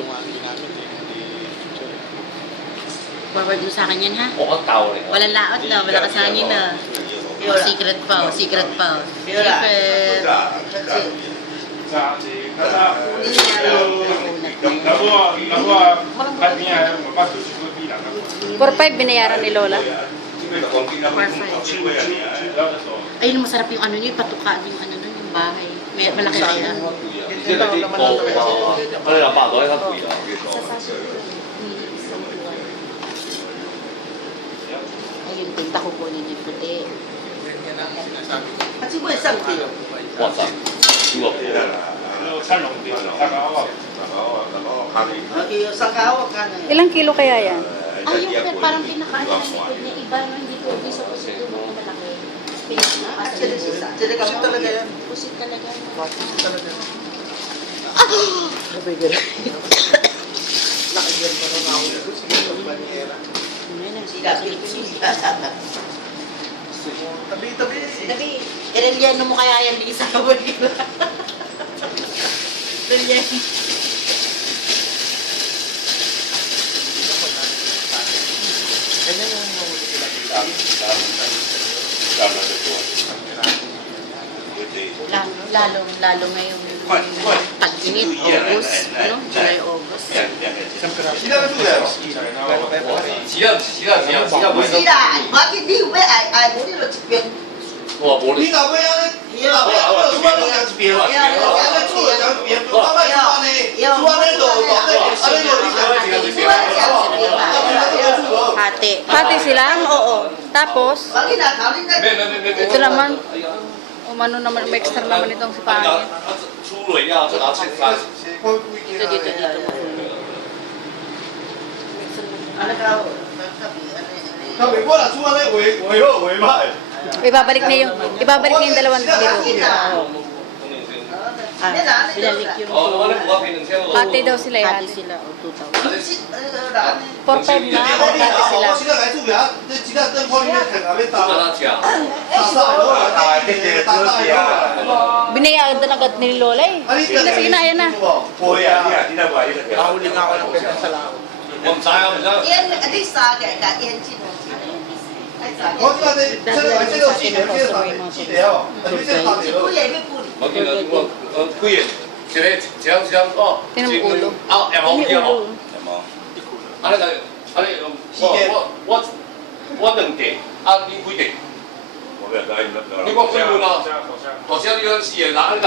video nga ginamit eh. Hindi picture. Forward mo sa akin yan, ha? 我倒嚟。 Walang laot na, wala ka sa akin na. Oh, secret pa, oh, secret pa. Oh. Secret. For 5 binayaran ni Lola. Ayun, masarap yung ano niyo, patukaan yung ano nun, yung bahay. May malaki siya. 即係嗰啲薄啊，佢哋白袋喺度啊。 Ayun, tinta ko po ninyo puti. Yan ang sinasabi ko. Kasi mo isang kilo. 哇塞，超過薄。 San Long din. Okay, sa kawa ka na. Ilang kilo kaya yan? Ay, yung parang pinakaano ng likod niya, iba no, hindi to hindi sa pusit yung mga malaki. Pinaka na pa sa likod. Kasi talaga yan. Pusit talaga. Talaga. Sabay gano'n. Nakagyan mo na ako dito sa mga banyera. Tabi-tabi. Sabi, Ireliano mo kaya yan, Lisa. Ireliano. Kanya yung nahuli sila dito. Lalo ngayong pag-init, August, ano? July, August. 其他冇。 Sila, bakit di ba ay mo nila sa piyan? 我冇你。 哪位啊？你哪位啊？我有什么都讲是别人，俺们做的讲是别人，爸爸说呢，说那个，俺们有你讲是别人， Hati. Hati sila? Oo. Tapos, Bakit nakalin na? ito naman, umano naman, may extra naman itong si Pangit. 出嚟啊，就拿青菜。 Dito. Ano ka? 他美国人出来为卖， Ibabalik na yung 2,000 dito. Ah, binalik yung 哦，我哋冇話平衡車喎。 Hati daw sila eh, hati hati. sila, o 2,000. For 5 na, hati sila. 我现在来住呀，这鸡蛋灯泡里面啃啊，被打打，他講。打大以后， Binayaran na agad ni Lola eh. Sige na, ayan na. 會啊， Nahuli nga ako ng pera sa lao. 我唔使啊，唔使。 Yan, adik sa akin, yan sino? Ay, sa 我 akin. 這個這個記得記得哦，你這打的 Kuya, may puli. 我見到我居然這樣哦。 Tinan mo ulo. 啊，有冇有冇？ 啊你我兩地，啊你幾地？你講幾門啊？頭先呢個事嘢，嗱你講。